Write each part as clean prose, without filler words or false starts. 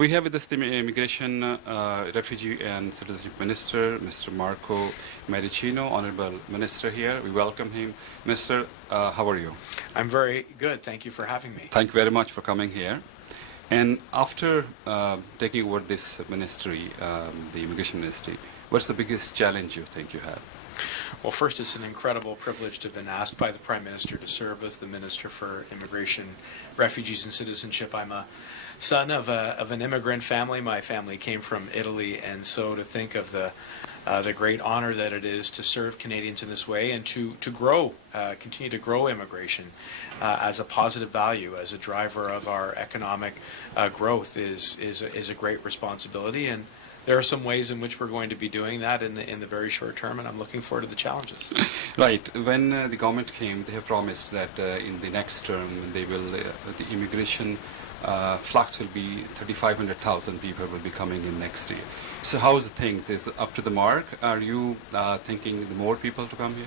We have with us the Immigration, Refugee and Citizenship Minister, Mr. Marco Mendicino, Honorable Minister here. We welcome him. Minister, how are you? I'm very good. Thank you for having me. Thank you very much for coming here. And after taking over this ministry, the Immigration Ministry, what's the biggest challenge you think you have? Well, first, it's an incredible privilege to have been asked by the Prime Minister to serve as the Minister for Immigration, Refugees and Citizenship. I'm a son of an immigrant family. My family came from Italy, and so to think of the great honor that it is to serve Canadians in this way and to grow, continue to grow immigration as a positive value, as a driver of our economic growth is a great responsibility. And there are some ways in which we're going to be doing that in the very short term, and I'm looking forward to the challenges. Right. When the government came, they have promised that in the next term, they will the immigration flux will be 3,500,000 people will be coming in next year. So how is the thing? Is it up to the mark? Are you thinking more people to come here?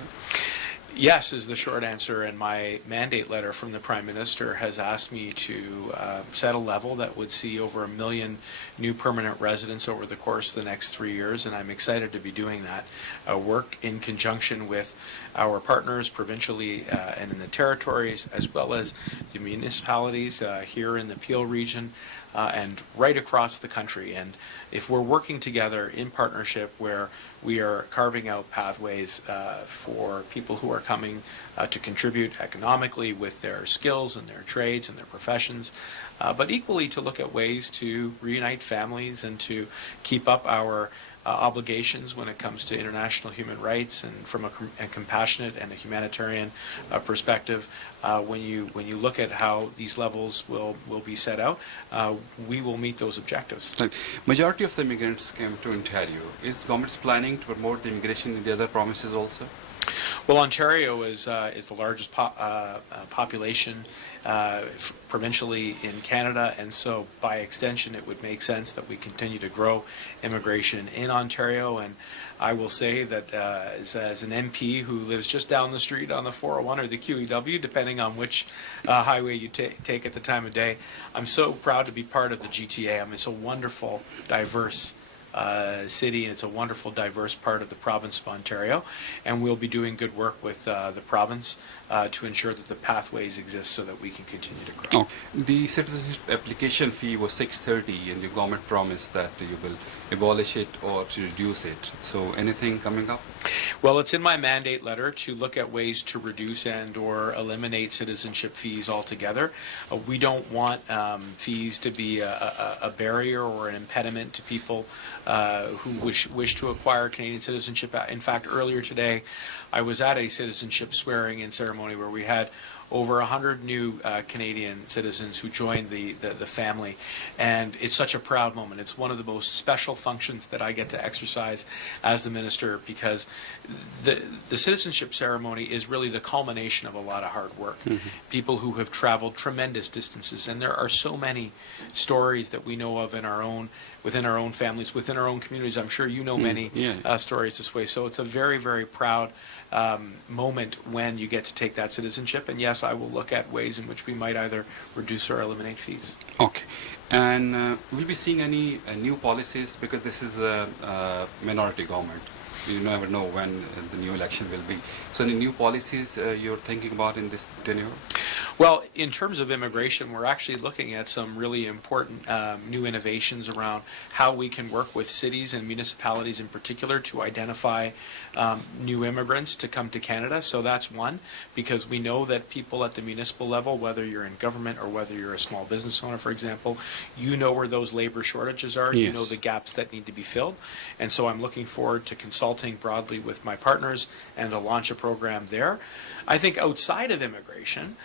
Yes is the short answer, and my mandate letter from the Prime Minister has asked me to set a level that would see over 1 million new permanent residents over the course of the next 3 years, and I'm excited to be doing that work in conjunction with our partners provincially and in the territories, as well as the municipalities here in the Peel region and right across the country. And if we're working together in partnership where we are carving out pathways for people who are coming to contribute economically with their skills and their trades and their professions, but equally to look at ways to reunite families and to keep up our obligations when it comes to international human rights, and from a compassionate and a humanitarian perspective, when you look at how these levels will be set out, we will meet those objectives. Right. Majority of the immigrants came to Ontario. Is government planning to promote the immigration in the other provinces also? Well, Ontario is the largest population provincially in Canada, and so by extension it would make sense that we continue to grow immigration in Ontario. And I will say that as an MP who lives just down the street on the 401 or the QEW, depending on which highway you take at the time of day, I'm so proud to be part of the GTA. I mean, it's a wonderful, diverse city, and it's a wonderful, diverse part of the province of Ontario, and we'll be doing good work with the province to ensure that the pathways exist so that we can continue to grow. Oh, the citizenship application fee was $630, and your government promised that you will abolish it or to reduce it. So anything coming up? Well, it's in my mandate letter to look at ways to reduce and or eliminate citizenship fees altogether. We don't want fees to be a barrier or an impediment to people who wish to acquire Canadian citizenship. In fact, earlier today, I was at a citizenship swearing-in ceremony where we had over 100 new Canadian citizens who joined the family, and it's such a proud moment. It's one of the most special functions that I get to exercise as the minister, because the citizenship ceremony is really the culmination of a lot of hard work. Mm-hmm. People who have traveled tremendous distances, and there are so many stories that we know of within our own families, within our own communities. I'm sure you know many stories this way. So it's a very, very proud moment when you get to take that citizenship. And yes, I will look at ways in which we might either reduce or eliminate fees. Okay. And will we be seeing any new policies, because this is a minority government? You never know when the new election will be. So any new policies you're thinking about in this tenure? Well, in terms of immigration, we're actually looking at some really important new innovations around how we can work with cities and municipalities in particular to identify new immigrants to come to Canada. So that's one, because we know that people at the municipal level, whether you're in government or whether you're a small business owner, for example, you know where those labor shortages are. Yes. You know the gaps that need to be filled. And so I'm looking forward to consulting broadly with my partners and to launch a program there. I think outside of immigration,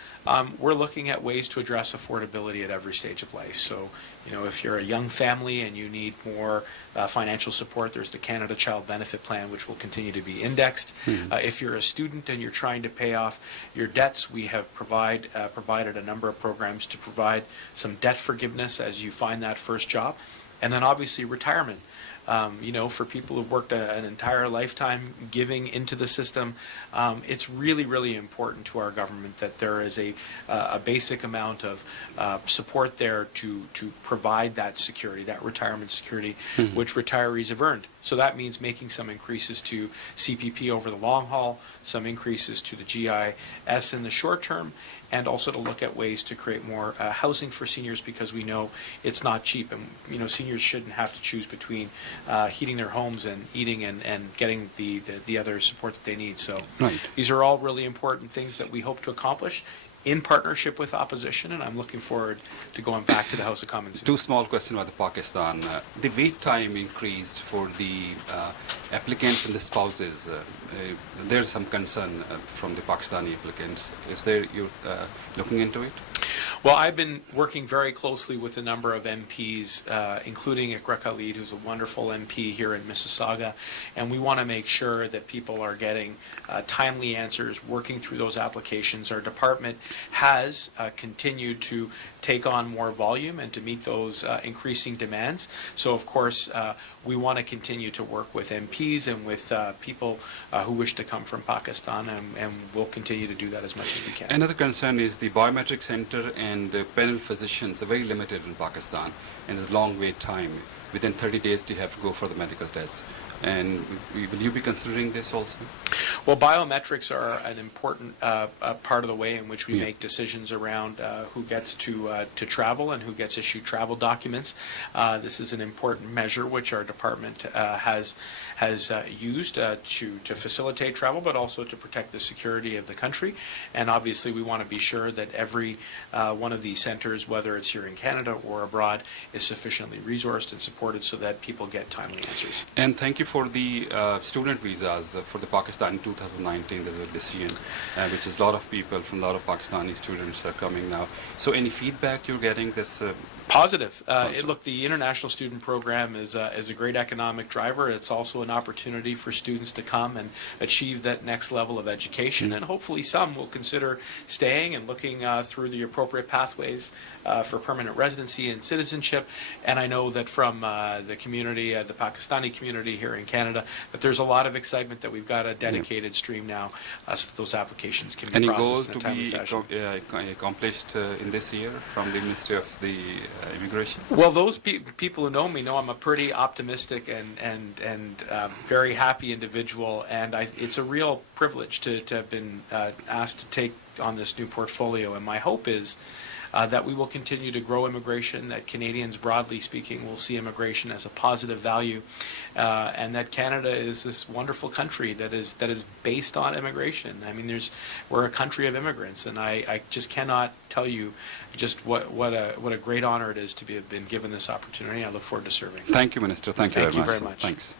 we're looking at ways to address affordability at every stage of life. So, if you're a young family and you need more financial support, there's the Canada Child Benefit Plan, which will continue to be indexed. Mm-hmm. If you're a student and you're trying to pay off your debts, we have provided a number of programs to provide some debt forgiveness as you find that first job. And then obviously retirement. For people who've worked an entire lifetime giving into the system, it's really, really important to our government that there is a basic amount of support there to provide that security, that retirement security, which retirees have earned. So that means making some increases to CPP over the long haul, some increases to the GIS in the short term, and also to look at ways to create more housing for seniors, because we know it's not cheap, and seniors shouldn't have to choose between heating their homes and eating and getting the other support that they need. So these are all really important things that we hope to accomplish in partnership with opposition, and I'm looking forward to going back to the House of Commons. Two small questions about Pakistan. The wait time increased for the applicants and the spouses. There's some concern from the Pakistani applicants. Is there you looking into it? Well, I've been working very closely with a number of MPs, including Iqra Khalid, who's a wonderful MP here in Mississauga, and we want to make sure that people are getting timely answers, working through those applications. Our department has continued to take on more volume and to meet those increasing demands. So, of course, we want to continue to work with MPs and with people who wish to come from Pakistan, and we'll continue to do that as much as we can. Another concern is the biometric center and the panel physicians are very limited in Pakistan, and there's long wait time. Within 30 days, they have to go for the medical test. And will you be considering this also? Well, biometrics are an important part of the way in which we make decisions around who gets to travel and who gets issued travel documents. This is an important measure which our department has used to facilitate travel, but also to protect the security of the country. And obviously, we want to be sure that every one of these centers, whether it's here in Canada or abroad, is sufficiently resourced and supported so that people get timely answers. And thank you for the student visas for the Pakistan in 2019. There's a decision, which is a lot of people from a lot of Pakistani students are coming now. So any feedback you're getting this? Positive. Look, the international student program is a great economic driver. It's also an opportunity for students to come and achieve that next level of education, and hopefully some will consider staying and looking through the appropriate pathways for permanent residency and citizenship. And I know that from the community, the Pakistani community here in Canada, that there's a lot of excitement that we've got a dedicated stream now so that those applications can be processed in a timely fashion. Any goal to be accomplished in this year from the Ministry of the Immigration? Well, those people who know me know I'm a pretty optimistic and very happy individual, and it's a real privilege to have been asked to take on this new portfolio. And my hope is that we will continue to grow immigration, that Canadians, broadly speaking, will see immigration as a positive value, and that Canada is this wonderful country that is based on immigration. I mean, we're a country of immigrants, and I just cannot tell you just what a great honor it is to have been given this opportunity. I look forward to serving. Thank you, Minister. Thank you very much. Thank you very much. Thanks.